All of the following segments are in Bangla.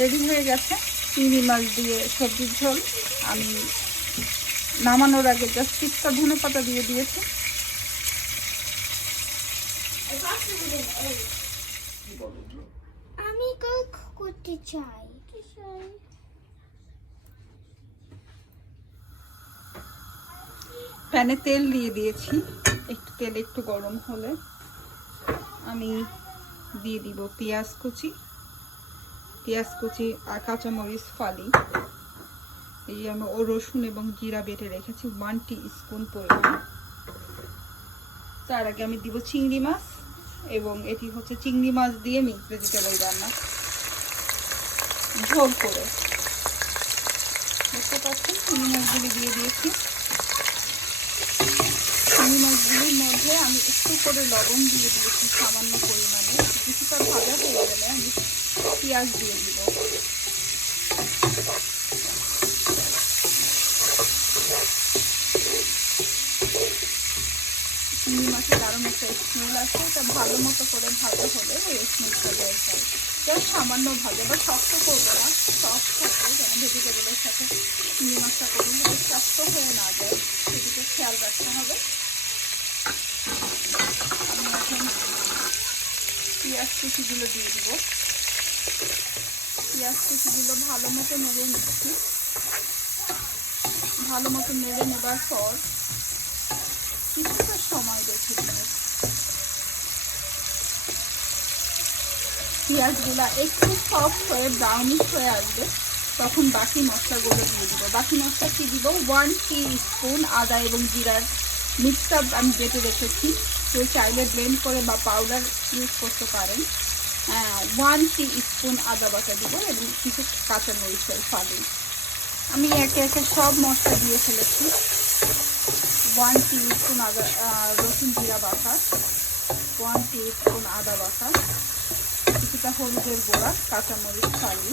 রেডি হয়ে গেছে। চিংড়ি মাছ দিয়ে সবজির ঝোল। আমি নামানোর আগে জাস্ট কিছুটা ধনে পাতা দিয়ে দিয়েছি। আমি করতে চাই চাই। প্যানে তেল দিয়ে দিয়েছি। একটু তেল একটু গরম হলে আমি দিয়ে দিব পেঁয়াজ কুচি। পেঁয়াজ কুচি আর কাঁচামরিচ ফালি। এই আমি ও রসুন এবং জিরা বেটে রেখেছি ওয়ান টি স্পুন পরিমাণ। তার আগে আমি দিব চিংড়ি মাছ এবং এটি হচ্ছে চিংড়ি মাছ দিয়ে মিক্স ভেজিটেবল রান্না। ঝোল করে। দেখতে পাচ্ছেন, চিংড়ি মাছগুলি দিয়ে দিয়েছি। চিংড়ি মাছগুলির মধ্যে আমি একটু করে লবণ দিয়ে দিয়েছি সামান্য পরিমাণে। কিছুটা ভাজা হয়ে গেলে আমি পেঁয়াজ দিয়ে দিব। মাছের দারুণ একটা স্মেল আছে ভালো মতো করে হলে ওই স্মেলটা সামান্য বা শক্ত করব না সফট থাকবে যেন ভেজিটেবলের সাথে মাছটা করুন শক্ত হয়ে না যায়, সেদিকে খেয়াল রাখতে হবে। আমি এখন পেঁয়াজ দিয়ে দিব। পেঁয়াজ কুচিগুলো ভালো মতো নেড়ে নিচ্ছি। ভালো মতো নেড়ে নেবার পর কিছুটা সময় রেখে দিব। পেঁয়াজগুলো একটু সফট হয়ে ব্রাউনিশ হয়ে আসবে, তখন বাকি মশলাগুলো দিয়ে দিব। বাকি মশলা কি দিব? ওয়ান টি স্পুন আদা এবং জিরার মিক্সড আপ আমি বেটে রেখেছি। কেউ চাইলে ব্লেন্ড করে বা পাউডার ইউজ করতে পারেন। ওয়ান টি স্পুন আদা বাটা দিব এবং কিছু কাঁচা মরিচের ফালি। আমি একে একে সব মশলা দিয়ে ফেলেছি। ওয়ান টি স্পুন আদা রসুন জিরা বাটা ওয়ান টি স্পুন আদা বাটা, কিছুটা হলুদের গুঁড়া কাঁচামরিচ ফালি।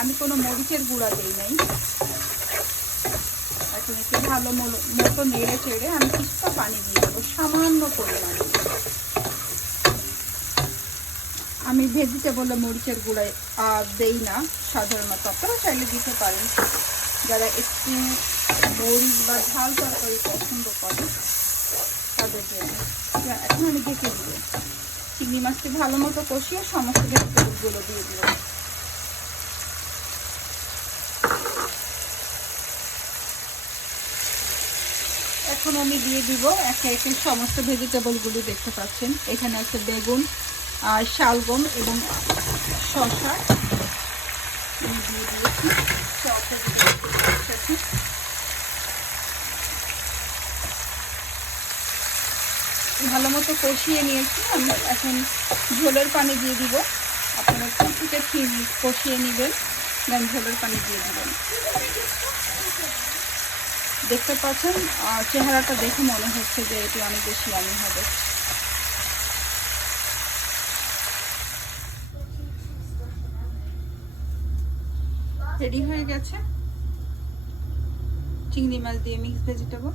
আমি কোনো মরিচের গুঁড়া দিই নাই। এখন একটু ভালো মতো নেড়ে চেড়ে আমি কিছুটা পানি দিয়ে দেবো, সামান্য পরিমাণে। আমি ভেজিটেবলে মরিচের গুঁড়ায় দেই না সাধারণত। আপনারা চাইলে দিতে পারেন। যারা একটু মরিচ বা ঝাল তরকারি পছন্দ করে, তাদের জন্য। এখন আমি ঢেকে দিব চিংড়ি মাছটি ভালো মতো কষিয়ে সমস্ত ভেজিটেবলগুলো দিয়ে দিব এখন আমি দিয়ে দিব একে একে সমস্ত ভেজিটেবলগুলো দেখতে পাচ্ছেন। এখানে আছে বেগুন শালগম এবং শসা দিয়ে দিয়েছি। ভালো মতো কষিয়ে নিয়েছি। আমি এখন ঝোলের পানি দিয়ে দিব। আপনারা থেকে কষিয়ে নেবেন, দেন ঝোলের পানি দিয়ে দিবেন। দেখতে পাচ্ছেন চেহারাটা দেখে মনে হচ্ছে যে এটি অনেক বেশি আমি হবে। রেডি হয়ে গেছে। চিংড়ি মাছ দিয়ে মিক্স ভেজিটেবল